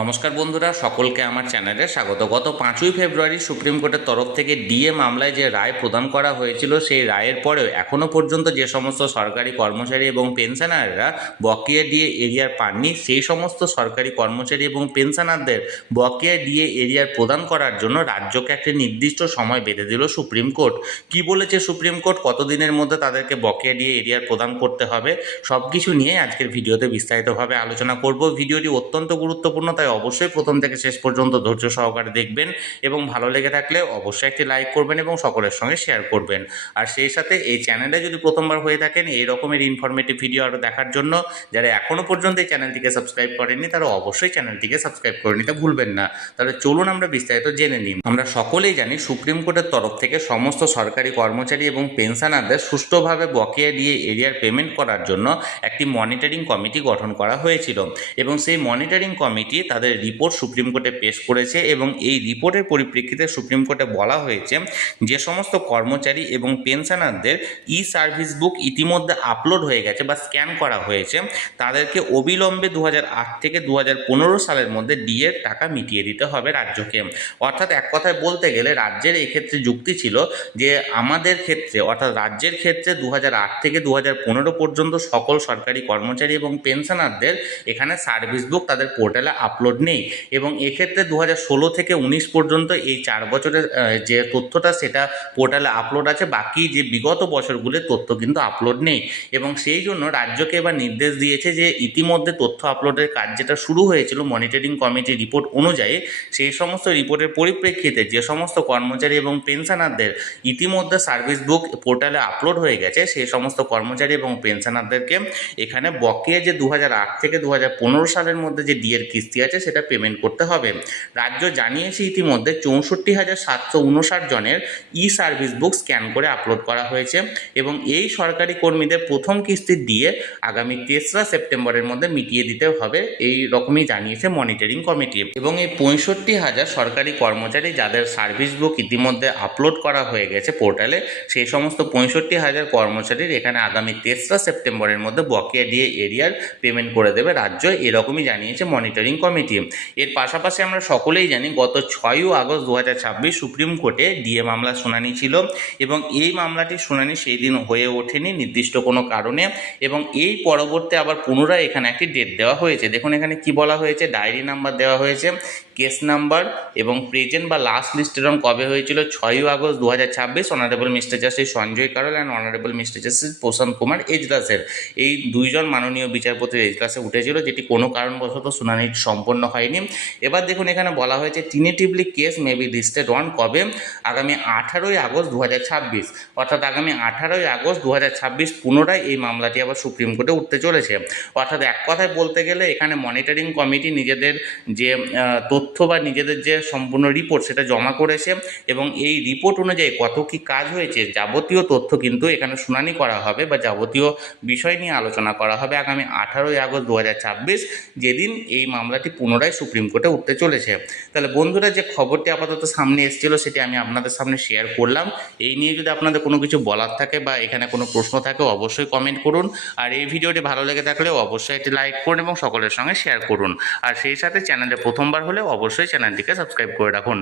নমস্কার বন্ধুরা, সকলকে আমার চ্যানেলে স্বাগত। গত 5ই ফেব্রুয়ারি সুপ্রিম কোর্টের তরফ থেকে ডিএ মামলায় যে রায় প্রদান করা হয়েছিল, সেই রায়ের পরেও এখনও পর্যন্ত যে সমস্ত সরকারি কর্মচারী এবং পেনশনাররা বকেয়া ডিএ এরিয়ার পাননি, সেই সমস্ত সরকারি কর্মচারী এবং পেনশনারদের বকেয়া ডিএ এরিয়ার প্রদান করার জন্য রাজ্যকে একটি নির্দিষ্ট সময় বেঁধে দিল সুপ্রিম কোর্ট। কি বলেছে সুপ্রিম কোর্ট, কতদিনের মধ্যে তাদেরকে বকেয়া ডিএ এরিয়ার প্রদান করতে হবে, সব কিছু নিয়ে আজকের ভিডিওতে বিস্তারিতভাবে আলোচনা করব। ভিডিওটি অত্যন্ত গুরুত্বপূর্ণ, তাই অবশ্যই প্রথম থেকে শেষ পর্যন্ত ধৈর্য সহকারে দেখবেন এবং ভালো লেগে থাকলে অবশ্যই একটি লাইক করবেন এবং সকলের সঙ্গে শেয়ার করবেন। আর সেই সাথে এই চ্যানেলে যদি প্রথমবার হয়ে থাকেন এই রকমের ইনফরমেটিভ ভিডিও আরও দেখার জন্য যারা এখনও পর্যন্ত এই চ্যানেলটিকে সাবস্ক্রাইব করেননি তারা অবশ্যই চ্যানেলটিকে সাবস্ক্রাইব করে নিতে ভুলবেন না। তাহলে চলুন আমরা বিস্তারিত জেনে নিই। আমরা সকলেই জানি সুপ্রিম কোর্টের তরফ থেকে সমস্ত সরকারি কর্মচারী এবং পেনশনারদের সুষ্ঠুভাবে বকেয়া দিয়ে এরিয়ার পেমেন্ট করার জন্য একটি মনিটরিং কমিটি গঠন করা হয়েছিল এবং সেই মনিটরিং কমিটি তাদের রিপোর্ট সুপ্রিম কোর্টে পেশ করেছে এবং এই রিপোর্টের পরিপ্রেক্ষিতে সুপ্রিম কোর্টে বলা হয়েছে যে সমস্ত কর্মচারী এবং পেনশনারদের ই সার্ভিস বুক ইতিমধ্যে আপলোড হয়ে গেছে বা স্ক্যান করা হয়েছে, তাদেরকে অবিলম্বে 2008 থেকে 2015 সালের মধ্যে ডিএর টাকা মিটিয়ে দিতে হবে রাজ্যকে। অর্থাৎ এক কথায় বলতে গেলে রাজ্যের এই ক্ষেত্রে যুক্তি ছিল যে আমাদের ক্ষেত্রে অর্থাৎ রাজ্যের ক্ষেত্রে 2008 থেকে 2015 পর্যন্ত সকল সরকারি কর্মচারী এবং পেনশনারদের এখানে সার্ভিস বুক তাদের পোর্টালে আপলোড নেই এবং এক্ষেত্রে 2016 থেকে 19 পর্যন্ত এই 4 বছরের যে তথ্যটা সেটা পোর্টালে আপলোড আছে, বাকি যে বিগত বছরগুলোর তথ্য কিন্তু আপলোড নেই এবং সেই জন্য রাজ্যকে এবার নির্দেশ দিয়েছে যে ইতিমধ্যে তথ্য আপলোডের কাজ যেটা শুরু হয়েছিল মনিটরিং কমিটির রিপোর্ট অনুযায়ী, সেই সমস্ত রিপোর্টের পরিপ্রেক্ষিতে যে সমস্ত কর্মচারী এবং পেনশনারদের ইতিমধ্যে সার্ভিস বুক পোর্টালে আপলোড হয়ে গেছে, সেই সমস্ত কর্মচারী এবং পেনশনারদেরকে এখানে বকেয়া যে 2008 থেকে 2015 সালের মধ্যে যে ডিএর কিস্তি আছে সেটা পেমেন্ট করতে হবে। রাজ্য জানিয়েছে ইতিমধ্যে 64,759 জনের ই সার্ভিস বুক স্ক্যান করে আপলোড করা হয়েছে এবং এই সরকারি কর্মীদের প্রথম কিস্তির ডিএ আগামী 3রা সেপ্টেম্বরের মধ্যে মিটিয়ে দিতে হবে, এই রকমই জানিয়েছে মনিটরিং কমিটি। এবং এই 65,000 সরকারি কর্মচারী যাদের সার্ভিস বুক ইতিমধ্যে আপলোড করা হয়ে গেছে পোর্টালে, সেই সমস্ত 65,000 কর্মচারীর এখানে আগামী 3রা সেপ্টেম্বরের মধ্যে বকেয়া ডিএ এরিয়ার পেমেন্ট করে দেবে রাজ্য, এরকমই জানিয়েছে মনিটরিং কমিটি। এর পাশাপাশি আমরা সকলেই জানি গত 6 আগস্ট 2026 সুপ্রিম কোর্টে ডিএ মামলার শুনানি ছিল এবং এই মামলাটির শুনানি সেই দিন হয়ে ওঠেনি নির্দিষ্ট কোনো কারণে এবং এই পরবর্তী আবার পুনরায় এখানে একটি ডেট দেওয়া হয়েছে। দেখুন এখানে কি বলা হয়েছে, ডায়েরি নাম্বার দেওয়া হয়েছে, কেস নাম্বার এবং প্রেজেন্ট বা লাস্ট লিস্টেড অন কবে হয়েছিল 6 August 2026, honourable mister justice Sanjay Karol and honourable mister justice Prashant Kumar এজলাসের, এই দুইজন মাননীয় বিচারপতির এজলাসে উঠেছিল, যেটি কোনো কারণবশত শুনানি সম্পন্ন হয়নি। এবার দেখুন এখানে বলা হয়েছে tentatively case may be listed on কবে, আগামী 18 আগস্ট 2026, অর্থাৎ আগামী 18 আগস্ট 2026 পুনরায় এই মামলাটি আবার সুপ্রিম কোর্টে উঠতে চলেছে। অর্থাৎ এক কথায় বলতে গেলে এখানে মনিটরিং কমিটি নিজেদের যে তথ্য বা নিজেদের যে সম্পূর্ণ রিপোর্ট সেটা জমা করেছে এবং এই রিপোর্ট অনুযায়ী কত কী কাজ হয়েছে যাবতীয় তথ্য কিন্তু এখানে শুনানি করা হবে বা যাবতীয় বিষয় নিয়ে আলোচনা করা হবে আগামী 18 আগস্ট 2026, যেদিন এই মামলাটি পুনরায় সুপ্রিম কোর্টে উঠতে চলেছে। তাহলে বন্ধুরা, যে খবরটি আপাতত সামনে এসেছিল সেটি আমি আপনাদের সামনে শেয়ার করলাম। এই নিয়ে যদি আপনাদের কোনো কিছু বলার থাকে বা এখানে কোনো প্রশ্ন থাকে অবশ্যই কমেন্ট করুন, আর এই ভিডিওটি ভালো লেগে থাকলে অবশ্যই একটি লাইক করুন এবং সকলের সঙ্গে শেয়ার করুন, আর সেই সাথে চ্যানেলে প্রথমবার হলে অবশ্যই চ্যানেলটিকে সাবস্ক্রাইব করে রাখুন।